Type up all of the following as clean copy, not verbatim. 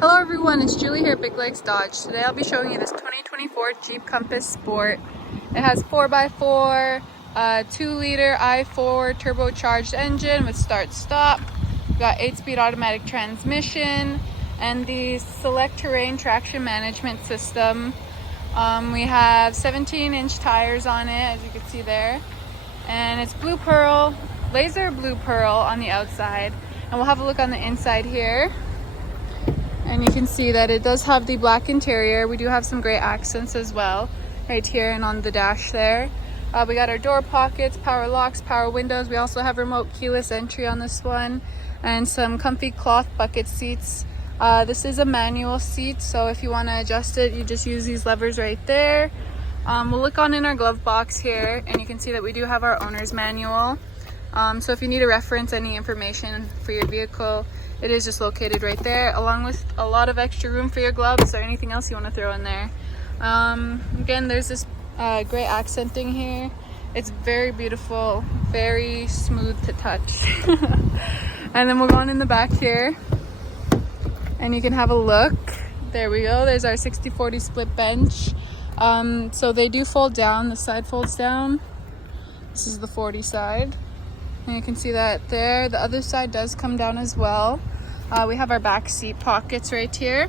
Hello everyone, it's Julie here at Big Legs Dodge. Today I'll be showing you this 2024 Jeep Compass Sport. It has 4x4, 2-liter i4 turbocharged engine with start-stop. We've got 8-speed automatic transmission and the select terrain traction management system. We have 17-inch tires on it, as you can see there. And it's blue pearl, laser blue pearl on the outside. And we'll have a look on the inside here. And you can see that it does have the black interior. We do have some gray accents as well, right here and on the dash there. We got our door pockets, power locks, power windows. We also have remote keyless entry on this one, and some comfy cloth bucket seats. This is a manual seat, so if you want to adjust it, you just use these levers right there. We'll look on in our glove box here, and you can see that we do have our owner's manual. So if you need to reference any information for your vehicle, it is just located right there, along with a lot of extra room for your gloves or anything else you want to throw in there. Again, there's this gray accenting here. It's very beautiful, very smooth to touch. And then we'll go on in the back here, and you can have a look. There we go. There's our 60-40 split bench. So they do fold down. The side folds down. This is the 40 side. And you can see that there. The other side does come down as well. We have our back seat pockets right here.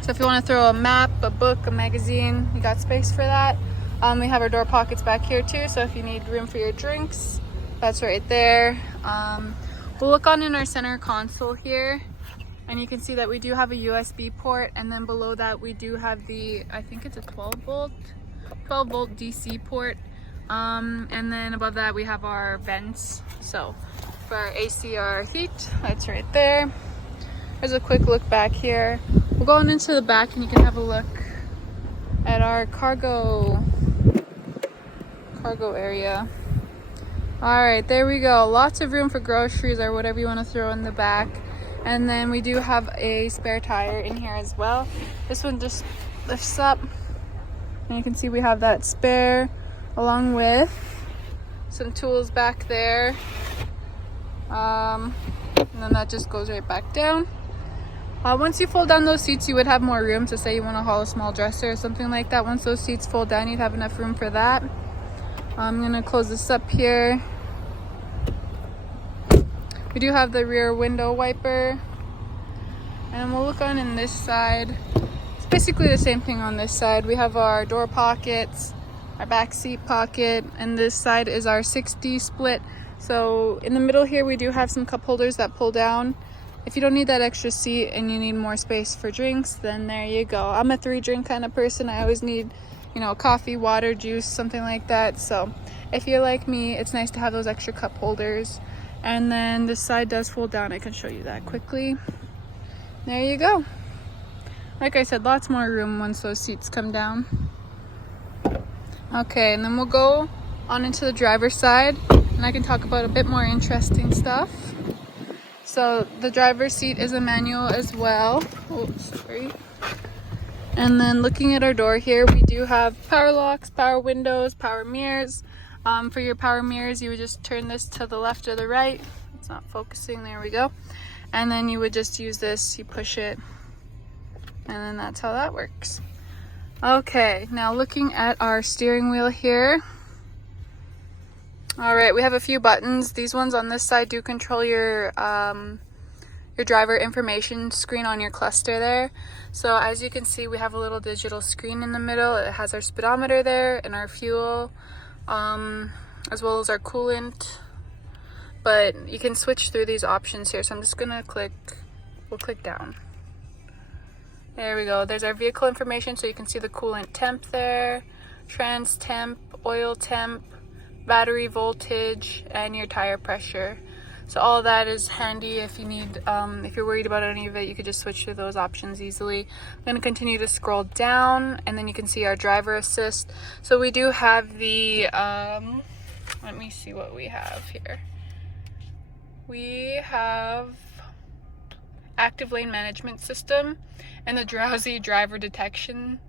So if you want to throw a map, a book, a magazine, you got space for that. We have our door pockets back here too. So if you need room for your drinks, that's right there. We'll look on in our center console here. And you can see that we do have a USB port. And then below that we do have the, I think it's a 12 volt DC port. And then above that we have our vents. So for our AC or heat, that's right there. There's a quick look back here. We'll go on into the back and you can have a look at our cargo area. All right, there we go. Lots of room for groceries or whatever you want to throw in the back. And then we do have a spare tire in here as well. This one just lifts up, and you can see we have that spare, along with some tools back there. And then that just goes right back down. Once you fold down those seats, you would have more room. So say you want to haul a small dresser or something like that. Once those seats fold down, you'd have enough room for that. I'm going to close this up here. We do have the rear window wiper. And we'll look on in this side. It's basically the same thing on this side. We have our door pockets, our back seat pocket, and this side is our 60 split. So in the middle here we do have some cup holders that pull down. If you don't need that extra seat and you need more space for drinks, then there you go. I'm a 3-drink kind of person. I always need, coffee, water, juice, something like that. So if you're like me, it's nice to have those extra cup holders. And then this side does fold down. I can show you that quickly. There you go. Like I said, lots more room once those seats come down. Okay, and then we'll go on into the driver's side, and I can talk about a bit more interesting stuff. So the driver's seat is a manual as well. Oh, sorry. And then looking at our door here, we do have power locks, power windows, power mirrors. For your power mirrors, you would just turn this to the left or the right. It's not focusing. There we go. And then you would just use this. You push it, and then that's how that works. Okay, now looking at our steering wheel here. All right, we have a few buttons. These ones on this side do control your driver information screen on your cluster there. So as you can see, we have a little digital screen in the middle. It has our speedometer there and our fuel, as well as our coolant. But you can switch through these options here. So I'm just gonna we'll click down. There we go. There's our vehicle information, so you can see the coolant temp there, trans temp, oil temp, battery voltage, and your tire pressure. So all of that is handy if you need, if you're worried about any of it, you could just switch through those options easily. I'm going to continue to scroll down, and then you can see our driver assist. So we do have the, let me see what we have here. We have active lane management system and the drowsy driver detection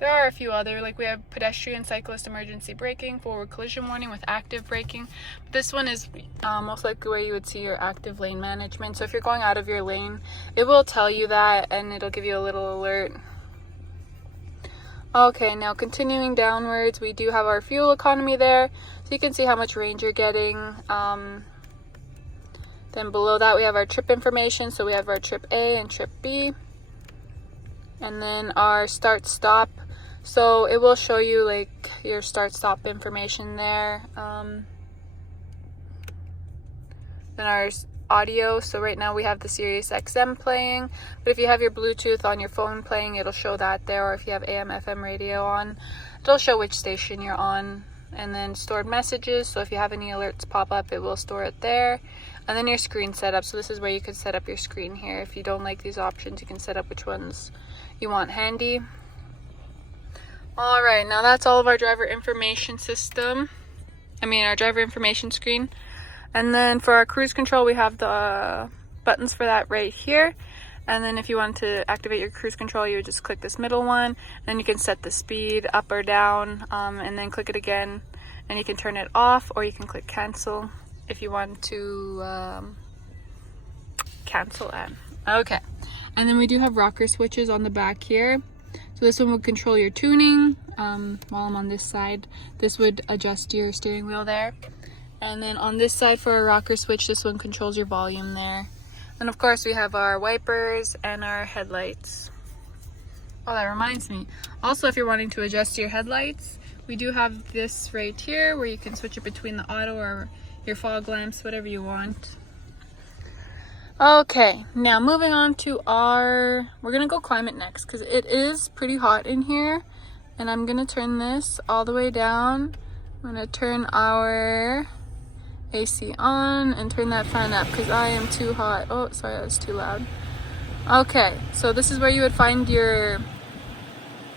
There are a few other, like we have pedestrian cyclist emergency braking, forward collision warning with active braking. This one is most likely where you would see your active lane management. So if you're going out of your lane, it will tell you that and it'll give you a little alert. Okay, now continuing downwards, we do have our fuel economy there. So you can see how much range you're getting. Then below that we have our trip information. So we have our trip A and trip B. And then our start stop. So it will show you like your start stop information there. Then our audio. So right now we have the Sirius XM playing, but if you have your Bluetooth on your phone playing, it'll show that there. Or if you have AM FM radio on, it'll show which station you're on. And then stored messages. So if you have any alerts pop up, it will store it there. And then your screen setup. So this is where you can set up your screen here. If you don't like these options, you can set up which ones you want handy. All right, now that's all of our driver information system. Our driver information screen. And then for our cruise control, we have the buttons for that right here. And then if you want to activate your cruise control, you would just click this middle one. Then you can set the speed up or down, and then click it again. And you can turn it off, or you can click cancel if you want to cancel that. Okay. And then we do have rocker switches on the back here. So this one would control your tuning. While I'm on this side, this would adjust your steering wheel there. And then on this side for a rocker switch, this one controls your volume there. And of course we have our wipers and our headlights. Oh, that reminds me. Also, if you're wanting to adjust your headlights, we do have this right here where you can switch it between the auto or your fog lamps, whatever you want. Okay, now moving on to we're gonna go climate next because it is pretty hot in here. And I'm gonna turn this all the way down. I'm gonna turn our AC on and turn that fan up because I am too hot. Oh, sorry, that was too loud. Okay, so this is where you would find your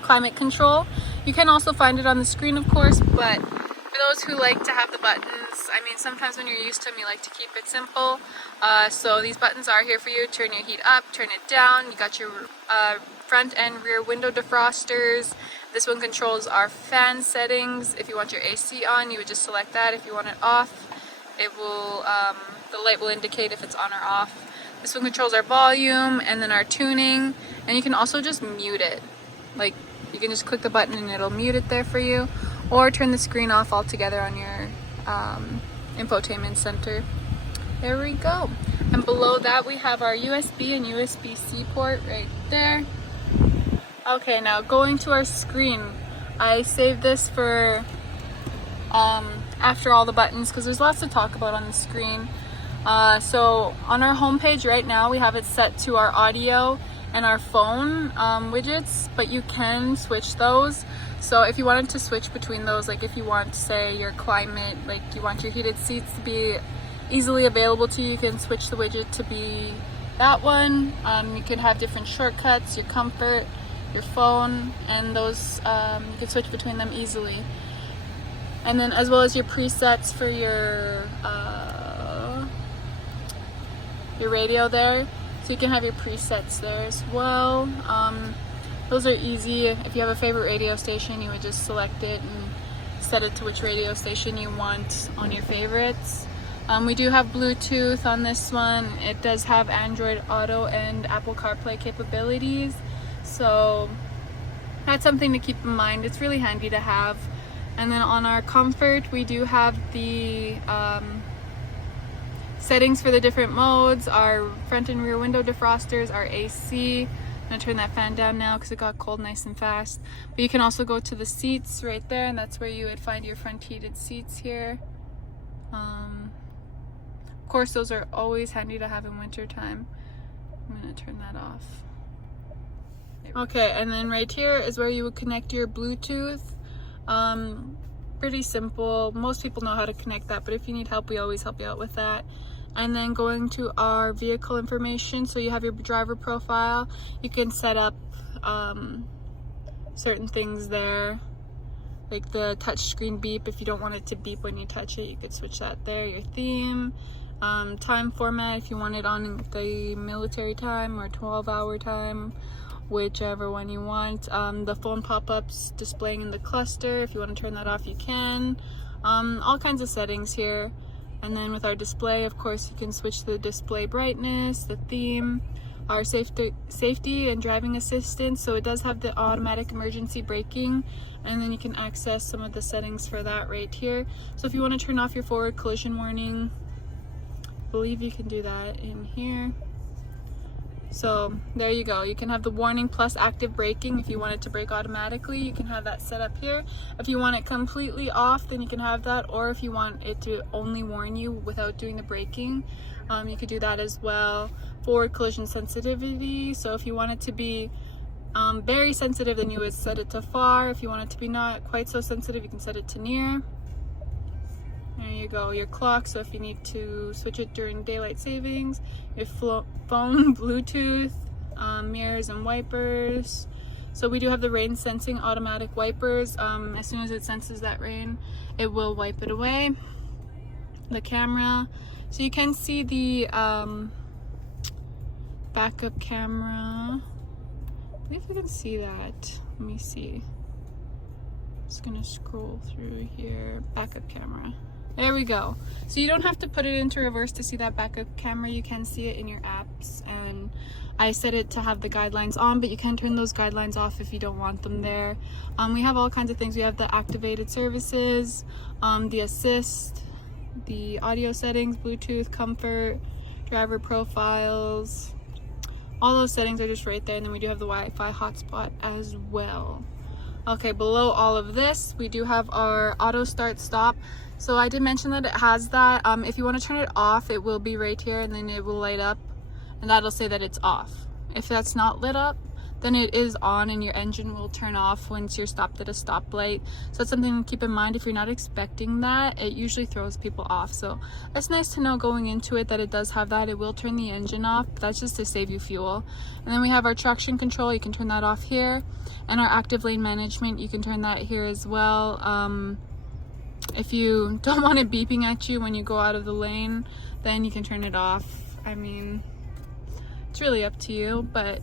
climate control. You can also find it on the screen, of course, but for those who like to have the buttons, sometimes when you're used to them, you like to keep it simple. So these buttons are here for you. Turn your heat up, turn it down. You got your front and rear window defrosters. This one controls our fan settings. If you want your AC on, you would just select that. If you want it off, it will the light will indicate if it's on or off. This one controls our volume and then our tuning, and you can also just mute it. Like, you can just click the button and it'll mute it there for you, or turn the screen off altogether on your infotainment center. There we go. And below that we have our USB and USB-C port right there. Okay, now going to our screen. I saved this for after all the buttons because there's lots to talk about on the screen. So on our homepage right now, we have it set to our audio and our phone widgets, but you can switch those. So if you wanted to switch between those, like if you want, say, your climate, like you want your heated seats to be easily available to you, you can switch the widget to be that one. You can have different shortcuts, your comfort, your phone, and those you can switch between them easily. And then as well as your presets for your radio there, so you can have your presets there as well. Those are easy. If you have a favorite radio station, you would just select it and set it to which radio station you want on your favorites. We do have Bluetooth on this one. It does have Android Auto and Apple CarPlay capabilities, so that's something to keep in mind. It's really handy to have. And then on our comfort, we do have the settings for the different modes, our front and rear window defrosters, our AC. I'm gonna turn that fan down now because it got cold nice and fast. But you can also go to the seats right there, and that's where you would find your front heated seats here. Of course, those are always handy to have in winter time. I'm gonna turn that off. Okay, and then right here is where you would connect your Bluetooth. Pretty simple. Most people know how to connect that, but if you need help, we always help you out with that. And then going to our vehicle information, so you have your driver profile. You can set up certain things there, like the touchscreen beep. If you don't want it to beep when you touch it, you could switch that there. Your theme, time format, if you want it on the military time or 12-hour time, whichever one you want. The phone pop-ups displaying in the cluster, if you want to turn that off you can. All kinds of settings here. And then with our display, of course, you can switch the display brightness, the theme, our safety and driving assistance. So it does have the automatic emergency braking, and then you can access some of the settings for that right here. So if you want to turn off your forward collision warning, I believe you can do that in here. So there you go. You can have the warning plus active braking. If you want it to brake automatically, you can have that set up here. If you want it completely off, then you can have that, or if you want it to only warn you without doing the braking, you could do that as well. Forward collision sensitivity, so if you want it to be very sensitive, then you would set it to far. If you want it to be not quite so sensitive, you can set it to near. There you go, your clock, so if you need to switch it during daylight savings, your phone, Bluetooth, mirrors and wipers. So we do have the rain sensing automatic wipers. As soon as it senses that rain, it will wipe it away. The camera, so you can see the backup camera. I believe you can see that. Let me see. Just gonna scroll through here. Backup camera. There we go. So you don't have to put it into reverse to see that backup camera. You can see it in your apps, and I set it to have the guidelines on, but you can turn those guidelines off if you don't want them there. We have all kinds of things. We have the activated services, the assist, the audio settings, Bluetooth, comfort, driver profiles. All those settings are just right there, and then we do have the Wi-Fi hotspot as well. Okay, below all of this, we do have our auto start stop. So I did mention that it has that. If you want to turn it off, it will be right here, and then it will light up, and that'll say that it's off. If that's not lit up, then it is on, and your engine will turn off once you're stopped at a stoplight. So that's something to keep in mind. If you're not expecting that, it usually throws people off. So it's nice to know going into it that it does have that. It will turn the engine off, but that's just to save you fuel. And then we have our traction control. You can turn that off here, and our active lane management, you can turn that here as well. If you don't want it beeping at you when you go out of the lane, then you can turn it off. I mean, it's really up to you. But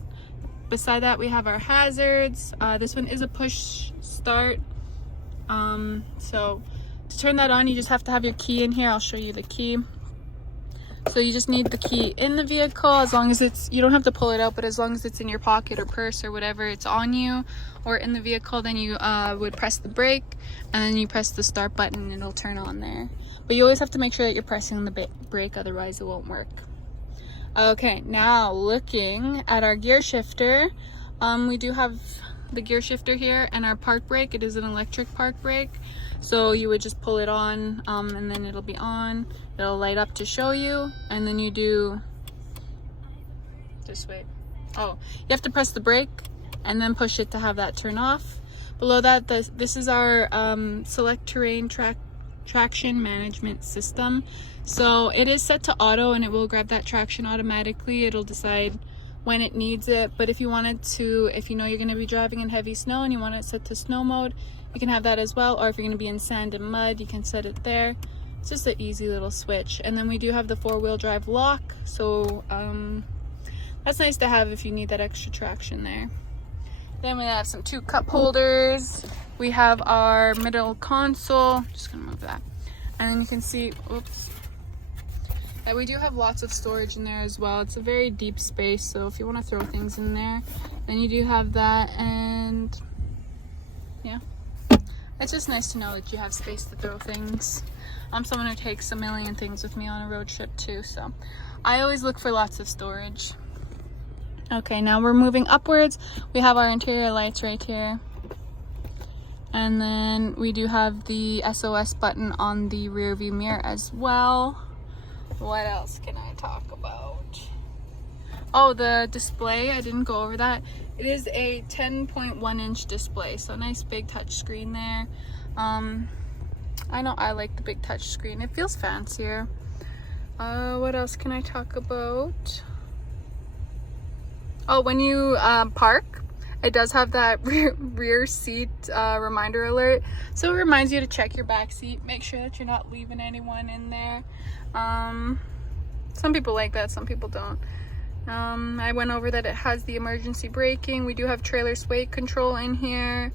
beside that, we have our hazards. This one is a push start. So to turn that on, you just have to have your key in here. I'll show you the key. So you just need the key in the vehicle, as long as it's, you don't have to pull it out, but as long as it's in your pocket or purse or whatever, it's on you or in the vehicle, then you would press the brake, and then you press the start button and it'll turn on there. But you always have to make sure that you're pressing the brake, otherwise it won't work. Okay, now looking at our gear shifter, we do have the gear shifter here, and our park brake, it is an electric park brake. So you would just pull it on, and then it'll be on. It'll light up to show you, and then you do this way. Oh, you have to press the brake and then push it to have that turn off. Below that, this is our select terrain traction management system. So it is set to auto, and it will grab that traction automatically. It'll decide when it needs it. But if you wanted to, if you know you're going to be driving in heavy snow and you want it set to snow mode, you can have that as well. Or if you're going to be in sand and mud, you can set it there. It's just an easy little switch. And then we do have the 4-wheel drive lock, so that's nice to have if you need that extra traction there. Then we have some 2 cup holders. We have our middle console. Just gonna move that. And then you can see, oops, that we do have lots of storage in there as well. It's a very deep space, so if you want to throw things in there, then you do have that. And yeah, it's just nice to know that you have space to throw things. I'm someone who takes a million things with me on a road trip too, so I always look for lots of storage. Okay, now we're moving upwards. We have our interior lights right here, and then we do have the SOS button on the rear view mirror as well. What else can I talk about? Oh, the display, I didn't go over that. It is a 10.1 inch display, so nice big touch screen there. I know I like the big touch screen. It feels fancier. What else can I talk about? Oh, when you park, it does have that rear seat reminder alert. So it reminds you to check your back seat. Make sure that you're not leaving anyone in there. Some people like that, some people don't. I went over that it has the emergency braking. We do have trailer sway control in here,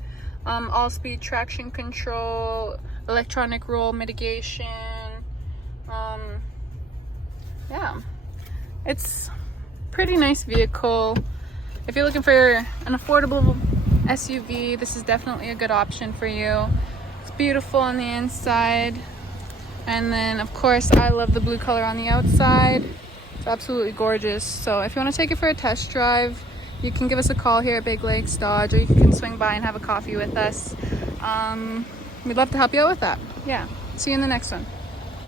all speed traction control, electronic roll mitigation. Yeah, it's pretty nice vehicle. If you're looking for an affordable SUV, this is definitely a good option for you. It's beautiful on the inside, and then of course I love the blue color on the outside. It's absolutely gorgeous. So if you want to take it for a test drive, you can give us a call here at Big Lakes Dodge, or you can swing by and have a coffee with us. We'd love to help you out with that. Yeah, see you in the next one.